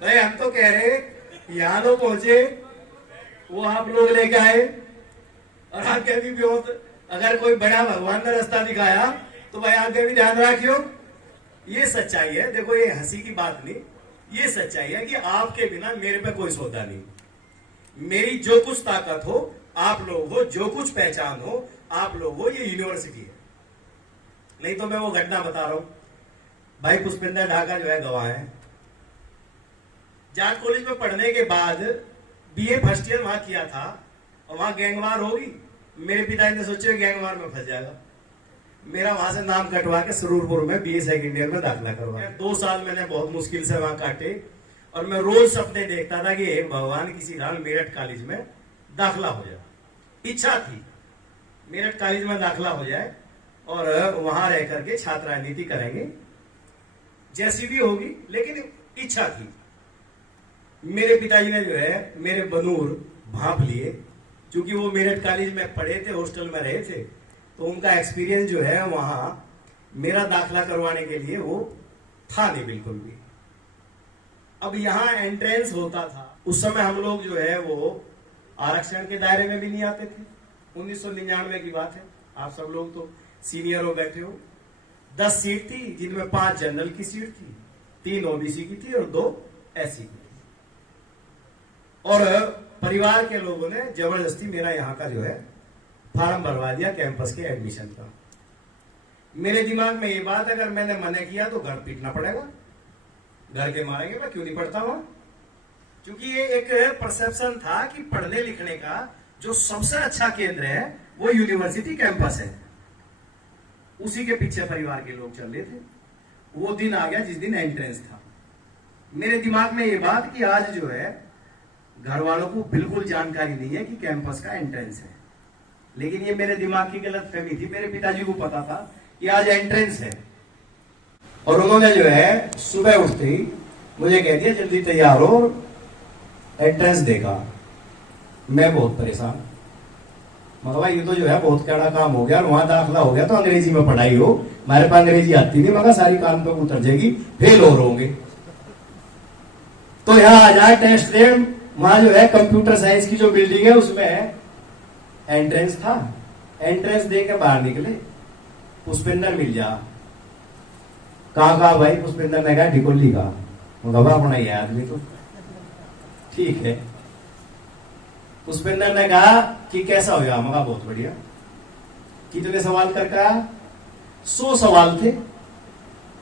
भाई हम तो कह रहे यहाँ लोग पहुंचे, वो आप लोग लेके आए, और आगे भी बहुत, अगर कोई बड़ा भगवान ने रास्ता दिखाया तो भाई आगे भी ध्यान रखियो। ये सच्चाई है, देखो ये हंसी की बात नहीं, ये सच्चाई है कि आपके बिना मेरे पे कोई सौदा नहीं। मेरी जो कुछ ताकत हो आप लोग हो, जो कुछ पहचान हो आप लोग हो, ये यूनिवर्सिटी है। नहीं तो मैं वो घटना बता रहा हूं भाई, पुष्पेंद्र ढाका जो है गवाह है, जाट कॉलेज में पढ़ने के बाद बीए फर्स्ट ईयर वहां किया था, और वहां गैंगवार होगी। मेरे पिताजी ने सोचा गैंगवार में फंस जाएगा, मेरा वहां से नाम कटवा के सरूरपुर में बीए सेकंड ईयर में दाखिला करवाया। 2 साल मैंने बहुत मुश्किल से वहां काटे, और मैं रोज सपने देखता था कि हे भगवान किसी राल मेरठ कॉलेज में दाखिला हो जाए। इच्छा थी मेरठ कॉलेज में दाखिला हो जाए और वहां रह करके छात्र राजनीति करेंगे, जैसी भी होगी, लेकिन इच्छा थी। मेरे पिताजी ने जो है मेरे बनूर भांप लिए, क्योंकि वो मेरठ कॉलेज में पढ़े थे, हॉस्टल में रहे थे, तो उनका एक्सपीरियंस जो है वहां मेरा दाखिला करवाने के लिए वो था नहीं बिल्कुल भी। अब यहां एंट्रेंस होता था, उस समय हम लोग जो है वो आरक्षण के दायरे में भी नहीं आते थे। 1999 की बात है, आप सब लोग तो सीनियर हो बैठे हो। 10 सीट थी, जिनमें 5 जनरल की सीट थी, 3 ओबीसी की थी और 2 एससी की थी। और परिवार के लोगों ने जबरदस्ती मेरा यहाँ का जो है फॉर्म भरवा दिया कैंपस के एडमिशन का। मेरे दिमाग में ये बात, अगर मैंने मना किया तो घर पीटना पड़ेगा, घर के मारेंगे, मैं क्यों नहीं पढ़ता वहां। क्योंकि ये एक परसेप्शन था कि पढ़ने लिखने का जो सबसे अच्छा केंद्र है वो यूनिवर्सिटी कैंपस है, उसी के पीछे परिवार के लोग चल रहे थे। वो दिन आ गया जिस दिन एंट्रेंस था। मेरे दिमाग में ये बात कि आज जो है घर वालों को बिल्कुल जानकारी नहीं है कि कैंपस का एंट्रेंस है, लेकिन ये मेरे दिमाग की गलतफहमी थी। मेरे पिताजी को पता था कि आज एंट्रेंस है, और उन्होंने जो है सुबह उठते ही मुझे कह दिया जल्दी तैयार हो, एंट्रेंस देगा। मैं बहुत परेशान, मगर भाई ये तो जो है बहुत कड़ा काम हो गया, और वहां दाखिला हो गया तो अंग्रेजी में पढ़ाई हो, हमारे पास अंग्रेजी आती नहीं, मगर सारी कान पे उतर जाएगी, फेल हो होंगे। तो यहाँ आ जाए टेस्ट लेब, वहां जो है कंप्यूटर साइंस की जो बिल्डिंग है उसमें एंट्रेंस था। एंट्रेंस दे के बाहर निकले, पुष्पेंद्र मिल जा। कहा भाई? पुष्पेंद्र ने कहा ढिकोली का। गवा अपना ही आदमी तो ठीक है। पुष्पेंद्र ने कहा कि कैसा हो गया? मगा बहुत बढ़िया। कितने सवाल कर कहा? 100 सवाल थे,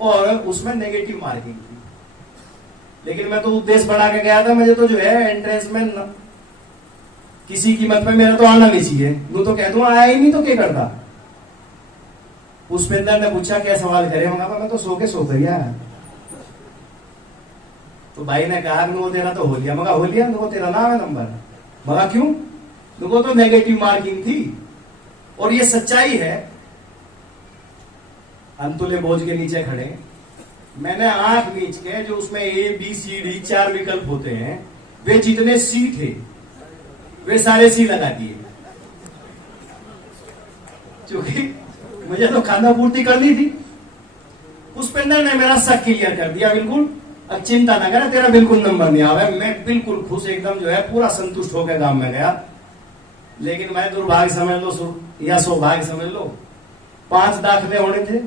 और उसमें नेगेटिव मार्किंग थी। लेकिन मैं तो उद्देश्य बना के गया था, मुझे तो जो है एंट्रेंस में किसी कीमत पे मेरा तो आना नहीं चाहिए। वो तो कह दूं आया ही नहीं तो क्या करता। पुष्पेंद्र ने पूछा क्या सवाल करे? मैं तो 100 के 100 करिया। तो भाई ने कहा वो तेरा तो हो लिया। मगा हो लिया? वो तेरा नाम है नंबर। मगा क्यों? वो तो नेगेटिव मार्किंग थी। और ये सच्चाई है। अंतुले बोझ के नीचे खड़े, मैंने आंख नीच के जो उसमें ए बी सी डी 4 विकल्प होते हैं, वे जितने सी थे वे सारे सी लगा दिए, क्योंकि मुझे तो खाना पूर्ति करनी थी। पुष्पेंद्र ने मेरा शक क्लियर कर दिया बिल्कुल। अब चिंता ना करें, तेरा बिल्कुल नंबर नहीं आवे। मैं बिल्कुल खुश एकदम जो है पूरा संतुष्ट होकर गांव में गया। लेकिन मैं दुर्भाग्य समझ लो या सौभाग्य समझ लो, 5 दाखिले होने थे,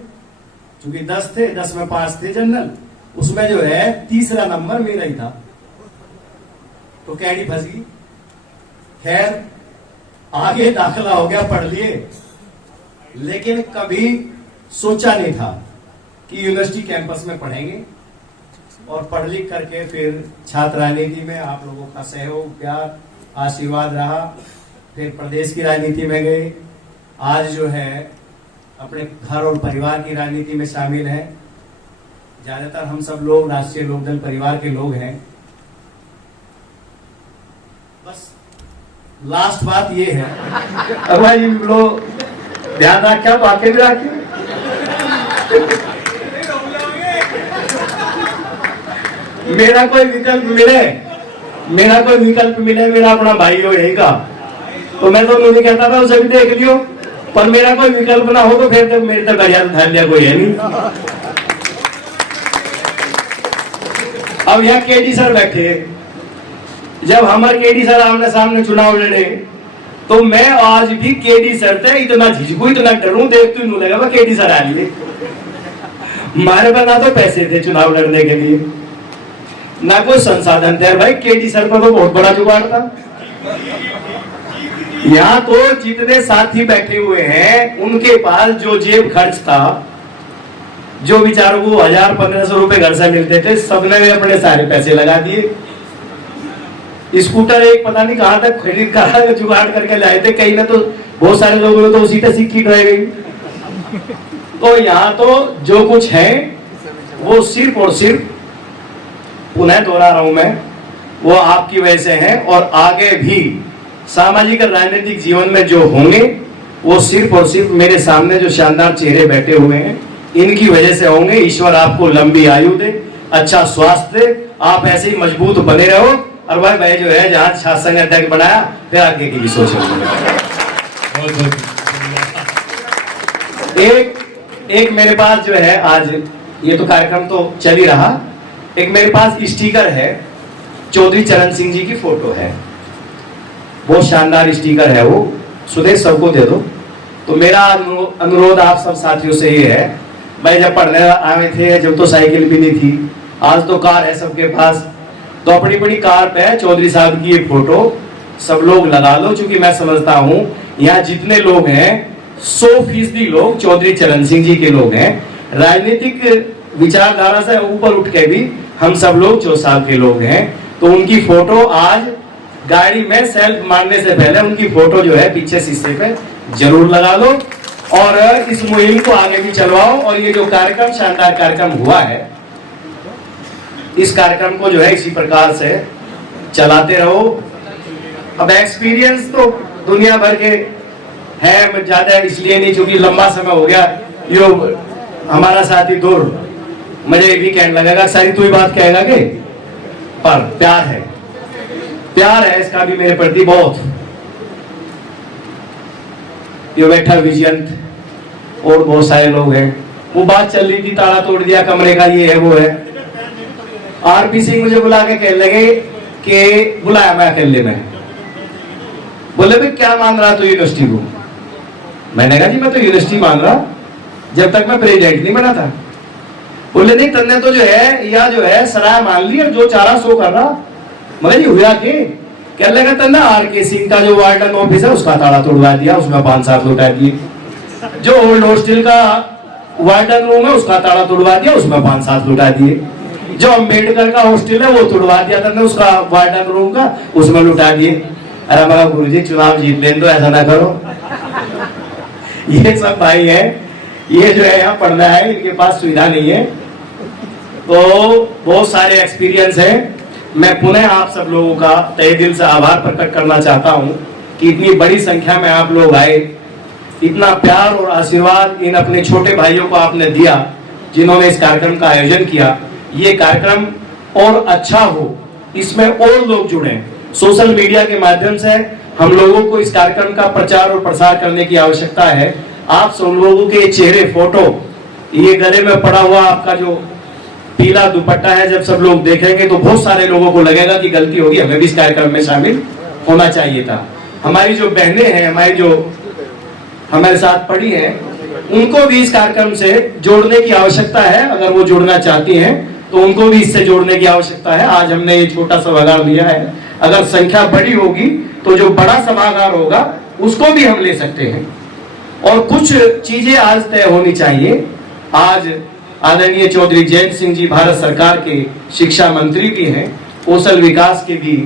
क्योंकि 10 थे, 10 में 5 थे जनरल, उसमें जो है तीसरा नंबर मेरा ही था। तो कैडी फंस गई। खैर आगे दाखिला हो गया, पढ़ लिए, लेकिन कभी सोचा नहीं था कि यूनिवर्सिटी कैंपस में पढ़ेंगे। और पढ़ लिख करके फिर छात्र राजनीति में आप लोगों का सहयोग, प्यार, आशीर्वाद रहा। फिर प्रदेश की राजनीति में गए। आज जो है अपने घर और परिवार की राजनीति में शामिल है। ज्यादातर हम सब लोग राष्ट्रीय लोकदल परिवार के लोग हैं। बस लास्ट बात ये है, अब भाई लोग ध्यान रखा तो आके भी रखिए। मेरा कोई विकल्प मिले, मेरा अपना भाई हो यही का, तो मैं तो नहीं कहता था उसे भी देख लियो, पर मेरा कोई विकल्प ना हो तो फिर तो मेरे तक बढ़िया ध्यान दिया कोई है नहीं। अब यहाँ केडी सर बैठे, जब हमारे केडी सर आमने सामने चुनाव लड़े तो मैं आज भी केडी सर थे इतना झिझकू, इतना डरूं, देख तू लगा मैं केडी सर आ लिए। हमारे पास ना तो पैसे थे चुनाव लड़ने के लिए, ना कोई संसाधन थे। भाई केडी सर पर तो बहुत बड़ा जुगाड़ था। यहाँ तो जितने साथी बैठे हुए हैं उनके पास जो जेब खर्च था, जो बेचारों को 1000-1500 रुपए घर से मिलते थे, सबने अपने सारे पैसे लगा दिए। स्कूटर एक पता नहीं कहां तक खरीद कर जुगाड़ करके लाए थे, कहीं ना तो बहुत सारे लोगों ने तो उसी पे सिक्की ड्राई गई। तो यहाँ तो जो कुछ है वो सिर्फ और सिर्फ, पुनः दोहरा रहा हूं मैं, वो आपकी वजह से है। और आगे भी सामाजिक और राजनीतिक जीवन में जो होंगे वो सिर्फ और सिर्फ मेरे सामने जो शानदार चेहरे बैठे हुए हैं इनकी वजह से होंगे। ईश्वर आपको लंबी आयु दे, अच्छा स्वास्थ्य दे, आप ऐसे ही मजबूत बने रहो। और भाई जो है जहां छात्र संघ अध्यक्ष बनाया फिर आगे की भी सोचो। एक मेरे पास जो है आज ये तो कार्यक्रम तो चल ही रहा, एक मेरे पास स्टिकर है, चौधरी चरण सिंह जी की फोटो है, बहुत शानदार स्टिकर है वो। सुदेश सबको दे दो। तो मेरा अनुरोध आप सब साथियों से ये है, भाई जब पढ़ने आए थे जब तो साइकिल भी नहीं थी, आज तो कार है सबके पास, तो अपनी बड़ी कार पे चौधरी साहब की ये फोटो सब लोग लगा लो। क्योंकि मैं समझता हूं यहाँ जितने लोग हैं 100% लोग चौधरी चरण सिंह जी के लोग हैं। राजनीतिक विचारधारा से ऊपर उठ के भी हम सब लोग 4 साल के लोग हैं। तो उनकी फोटो आज गाड़ी में सेल्फ मारने से पहले उनकी फोटो जो है पीछे शीशे पे जरूर लगा लो और इस मुहिम को आगे भी चलवाओ। और ये जो कार्यक्रम शानदार कार्यक्रम हुआ है, इस कार्यक्रम को जो है इसी प्रकार से चलाते रहो। अब एक्सपीरियंस तो दुनिया भर के है, ज्यादा इसलिए नहीं क्योंकि लंबा समय हो गया। यो हमारा साथी दूर मुझे भी कहने लगेगा सारी तू ही बात कहेगा के, पर प्यार है इसका भी मेरे प्रति बहुत। ये बैठा विजयंत और बहुत सारे लोग हैं, वो बात चल रही थी ताला तोड़ दिया कमरे का, ये है वो है। आरपी सिंह मुझे बुला के कहने लगे कि बुलाया मैं अकेले में, बोले भाई क्या मान रहा तू यूनिवर्सिटी को? मैंने कहा जी मैं तो यूनिवर्सिटी मान रहा जब तक मैं प्रेसिडेंट नहीं बना था। बोले नहीं तन्ने तो जो है या जो है सराय मान ली और जो चारा सो कर रहा। मगर जी हुआ क्या लगा तन्ने आरके सिंह का जो वार्डन ऑफिस है उसका ताला तोड़वा दिया, उसमें 5-7 लौटा दिए। जो ओल्ड हॉस्टल का वार्डन रूम है उसका ताला तोड़वा दिया, उसमें 5-7 लौटा दिए। जो अम्बेडकर का हॉस्टल है वो तोड़वा दिया तन्ने उसका वार्डन रूम का, उसमें लौटा दिए। अरे मगर गुरुजी चुनाव जीत लें तो ऐसा ना करो। ये सब भाई है, ये जो है यहाँ पढ़ना है, इनके पास सुविधा नहीं है। तो बहुत सारे एक्सपीरियंस है। मैं पुनः आप सब लोगों का तहे दिल से आभार प्रकट करना चाहता हूँ कि इतनी बड़ी संख्या में आप लोग आए, इतना प्यार और आशीर्वाद इन अपने छोटे भाइयों को आपने दिया जिन्होंने इस कार्यक्रम का आयोजन किया। ये कार्यक्रम और अच्छा हो, इसमें और लोग जुड़े। सोशल मीडिया के माध्यम से हम लोगों को इस कार्यक्रम का प्रचार और प्रसार करने की आवश्यकता है। आप सब लोगों के चेहरे, फोटो, ये गले में पड़ा हुआ आपका जो पीला दुपट्टा है, जब सब लोग देखेंगे तो बहुत सारे लोगों को लगेगा कि गलती होगी, हमें भी इस कार्यक्रम में शामिल होना चाहिए था। हमारी जो बहनें हैं, हमारी जो हमारे साथ पढ़ी हैं, उनको भी इस कार्यक्रम से जोड़ने की आवश्यकता है। अगर वो जुड़ना चाहती हैं तो उनको भी इससे जोड़ने की आवश्यकता है। आज हमने ये छोटा सभागार लिया है, अगर संख्या बड़ी होगी तो जो बड़ा सभागार होगा उसको भी हम ले सकते हैं। और कुछ चीजें आज तय होनी चाहिए। आज आदरणीय चौधरी जयंत सिंह जी भारत सरकार के शिक्षा मंत्री भी हैं, कौशल विकास के भी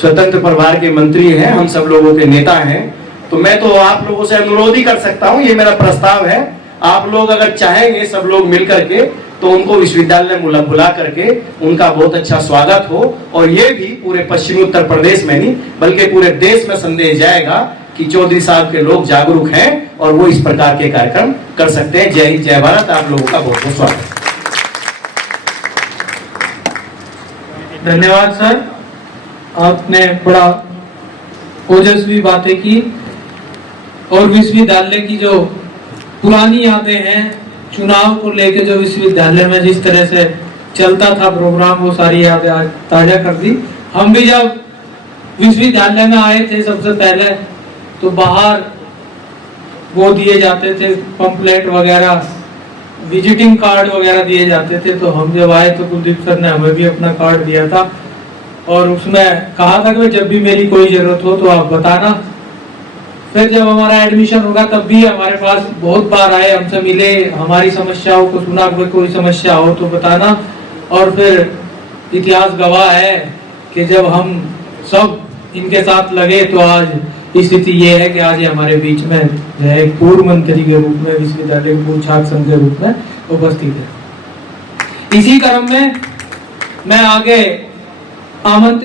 स्वतंत्र प्रभार के मंत्री हैं, हम सब लोगों के नेता हैं। तो मैं तो आप लोगों से अनुरोध ही कर सकता हूं, ये मेरा प्रस्ताव है, आप लोग अगर चाहेंगे सब लोग मिल करके तो उनको विश्वविद्यालय में बुला करके उनका बहुत अच्छा स्वागत हो। और ये भी पूरे पश्चिमी उत्तर प्रदेश में नहीं बल्कि पूरे देश में संदेश जाएगा कि चौधरी साहब के लोग जागरूक हैं और वो इस प्रकार के कार्यक्रम कर सकते हैं। जय हिंद, जय भारत। आप लोगों का बहुत बहुत स्वागत। धन्यवाद सर, आपने बड़ा ओजस्वी बातें की और विश्वविद्यालय की जो पुरानी यादें हैं, चुनाव को लेकर जो विश्वविद्यालय में जिस तरह से चलता था प्रोग्राम, वो सारी यादें आज ताजा कर दी। हम भी जब विश्वविद्यालय में आए थे सबसे पहले, तो बाहर वो दिए जाते थे पंपलेट वगैरह, विजिटिंग कार्ड वगैरह दिए जाते थे। तो हम जब आए तो कुलदीप सर ने हमें भी अपना कार्ड दिया था और उसमें कहा था कि जब भी मेरी कोई जरूरत हो तो आप बताना। फिर जब हमारा एडमिशन होगा तब भी हमारे पास बहुत बार आए, हमसे मिले, हमारी समस्याओं को सुना, कोई समस्या हो तो बताना। और फिर इतिहास गवाह है कि जब हम सब इनके साथ लगे तो आज स्थिति ये है कि आज ये हमारे बीच में जो है एक पूर्व मंत्री के रूप में, विश्वविद्यालय के पूर्व छात्र संघ के रूप में उपस्थित है। इसी क्रम में मैं आगे आमंत्रित